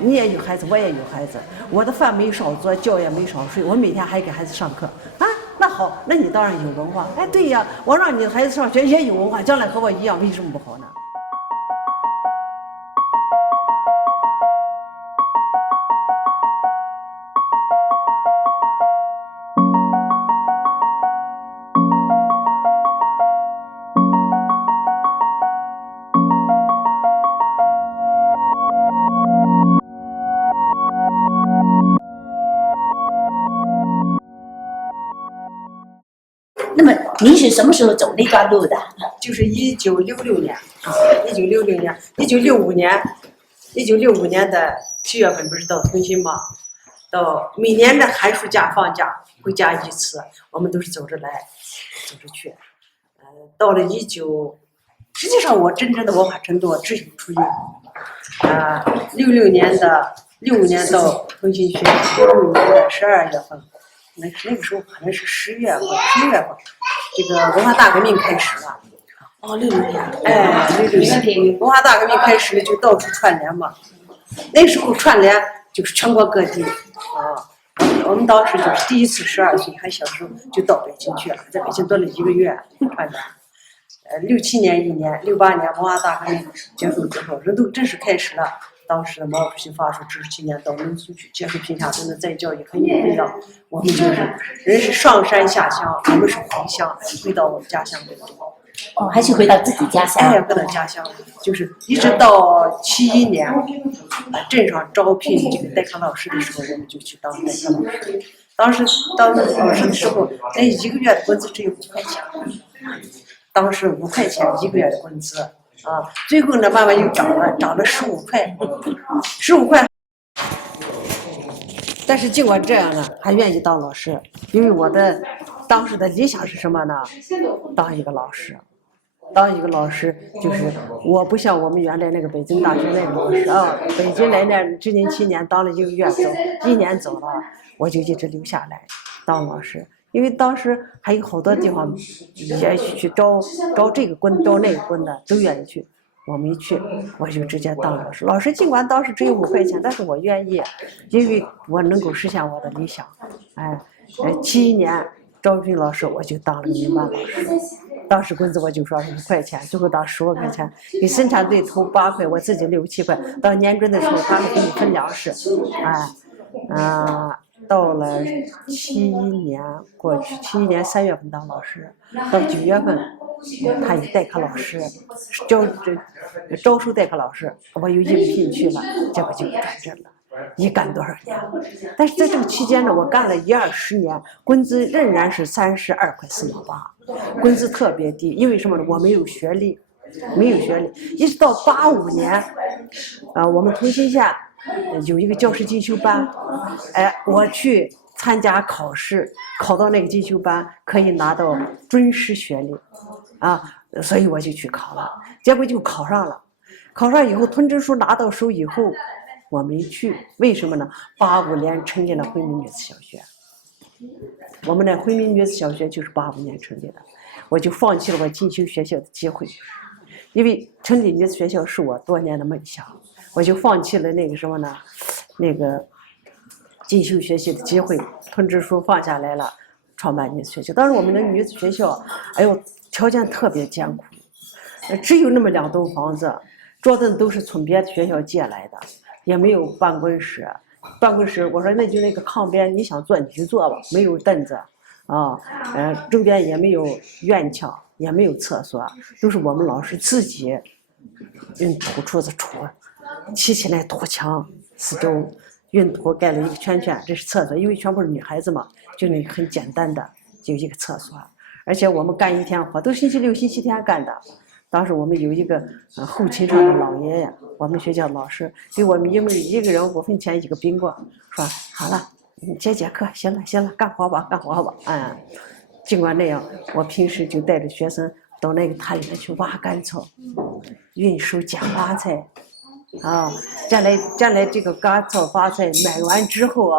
你也有孩子，我也有孩子，我的饭没少做，觉也没少睡，我每天还给孩子上课啊。那好，那你当然有文化。哎，对呀，我让你的孩子上学也有文化，将来和我一样，为什么不好呢？那么您是什么时候走那段路的？就是1966年啊，1965年的7月份不是到腾讯吗？到每年的寒暑假放假回家一次，我们都是走着来，走着去。到了实际上我真正的文化程度只有初一。65年到腾讯学，65年的12月份，那个时候可能是10月份、11月份，这个文化大革命开始了。哦，66年。哎，66年文化大革命开始了，就到处串联嘛。那时候串联就是全国各地啊。我们当时就是第一次12岁还小时候就到北京去了，在北京待了1个月串联。67年1年，68年文化大革命结束之后，人都正式开始了。当时的毛主席发出指示青年到农村去接受贫下中的再教育和培养。我们就是人是上山下乡，我们是回乡，回到我们家乡的。哦，还是回到自己家乡。哎，回到家乡，就是一直到71年，镇上招聘这个代课老师的时候，我们就去当代课老师。当时当老师的时候，那1个月的工资只有5块钱，当时5块钱1个月的工资啊。最后呢，慢慢又涨了15块，15块。但是尽管这样呢，还愿意当老师，因为我的当时的理想是什么呢？当一个老师。当一个老师，就是我不像我们原来那个北京大学那个老师啊，北京来那执勤7年，当了1个月走，1年走了，我就一直留下来当老师。因为当时还有好多地方也去招这个官招那个官的，都愿意去。我没去，我就直接当老师。老师尽管当时只有5块钱，但是我愿意，因为我能够实现我的理想。71年招聘老师，我就当了民办老师。当时工资我就说是5块钱，最后到15块钱，给生产队投8块，我自己6、7块。到年终的时候，他们给你分粮食。到了71年过去，71年3月份当老师，到9月份，他有代课老师，招收代课老师，我又应聘去了，结果就转正了。一干多少年？但是在这个期间呢，我干了10-20年，工资仍然是32块4毛8，工资特别低。因为什么呢？我没有学历，一直到85年，我们腾讯县有一个教师进修班，我去参加考试，考到那个进修班可以拿到准师学历，所以我就去考了，结果就考上了。考上以后，通知书拿到手以后，我没去，为什么呢？85年成立了回民女子小学，我们的回民女子小学就是85年成立的，我就放弃了我进修学校的机会，因为成立女子学校是我多年的梦想，我就放弃了那个什么呢？那个进修学习的机会，通知书放下来了，创办女子学校。当时我们的女子学校，哎呦，条件特别艰苦，只有那么2栋房子，桌凳都是从别的学校借来的。也没有办公室，我说那就那个炕边，你想坐你就坐吧，没有凳子周边也没有院墙，也没有厕所，都是我们老师自己用土锄子锄，砌起来土墙，四周用土盖了一个圈圈，这是厕所，因为全部是女孩子嘛，就那个很简单的就一个厕所，而且我们干1天活都星期6、星期天干的。当时我们有一个后勤上的老爷爷，我们学校老师给我们一个人5分钱1个冰棍，说好了，你接课，行了，干活吧。尽管那样，我平时就带着学生到那个滩里面去挖干草，运输捡花菜，将来这个干草花菜买完之后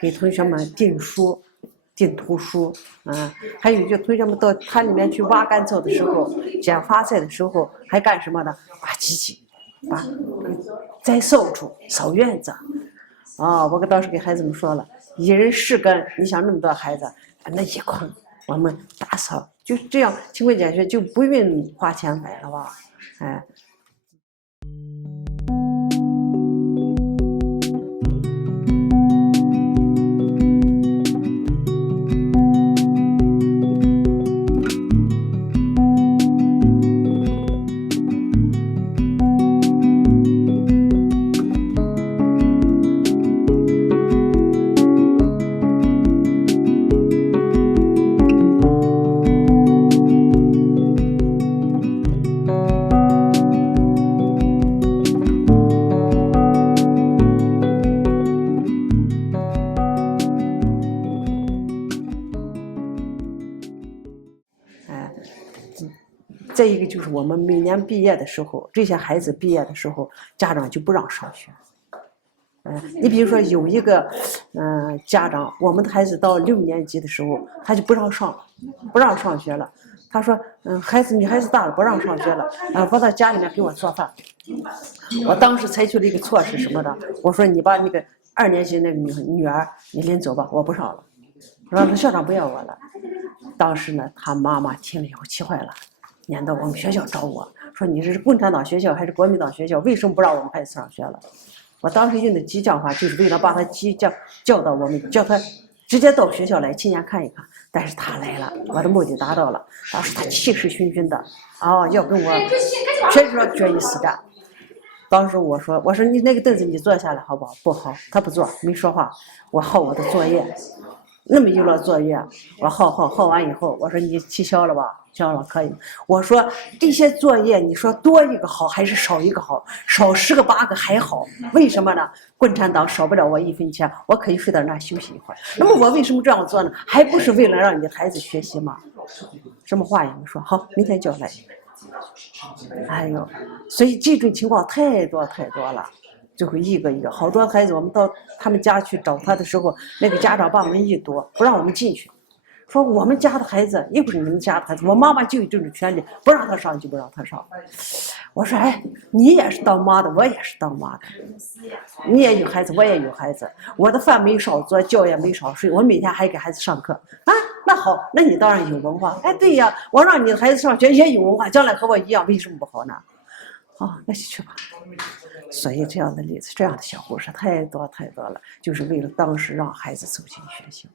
给同学们订书。进图书还有就同学们到滩里面去挖干草的时候，捡花菜的时候，还干什么呢？挖机器，栽扫帚、扫院子。我当时给孩子们说了，一人10根，你想那么多孩子，那一捆我们打扫，就这样勤快俭学，就不用花钱买了吧，哎。再一个就是我们每年毕业的时候，这些孩子毕业的时候，家长就不让上学。你比如说有一个家长，我们的孩子到6年级的时候，他就不让上学了。他说，你孩子大了，不让上学了，放到家里面给我做饭。我当时采取了一个措施什么的，我说你把那个2年级那个女儿你领走吧，我不上了。说校长不要我了。当时呢，他妈妈听了以后气坏了。撵到我们学校找我说，你是共产党学校还是国民党学校？为什么不让我们孩子上学了？我当时用的激将法，就是为了把他叫到我们，叫他直接到学校来亲眼看一看。但是他来了，我的目的达到了。当时他气势汹汹的，要跟我全说决一死战。当时我说你那个凳子你坐下来好不好？不好，他不坐，没说话。我耗我的作业，那么一摞作业，我耗完以后，我说你气消了吧？消了可以。我说这些作业，你说多一个好还是少一个好？少10个8个还好，为什么呢？共产党少不了我1分钱，我可以睡到那儿休息一会儿。那么我为什么这样做呢？还不是为了让你的孩子学习吗？什么话也没说，好，明天就要来。哎呦，所以这种情况太多了。最后一个好多孩子，我们到他们家去找他的时候，那个家长把门一堵，不让我们进去，说我们家的孩子又不是你们家的孩子，我妈妈就有这种权利，不让他上就不让他上。我说，你也是当妈的，我也是当妈的，你也有孩子，我也有孩子，我的饭没少做，觉也没少睡，我每天还给孩子上课那好，那你当然有文化。对呀，我让你的孩子上学也有文化，将来和我一样，为什么不好呢？那就去吧。所以这样的例子，这样的小故事太多了，就是为了当时让孩子走进学校。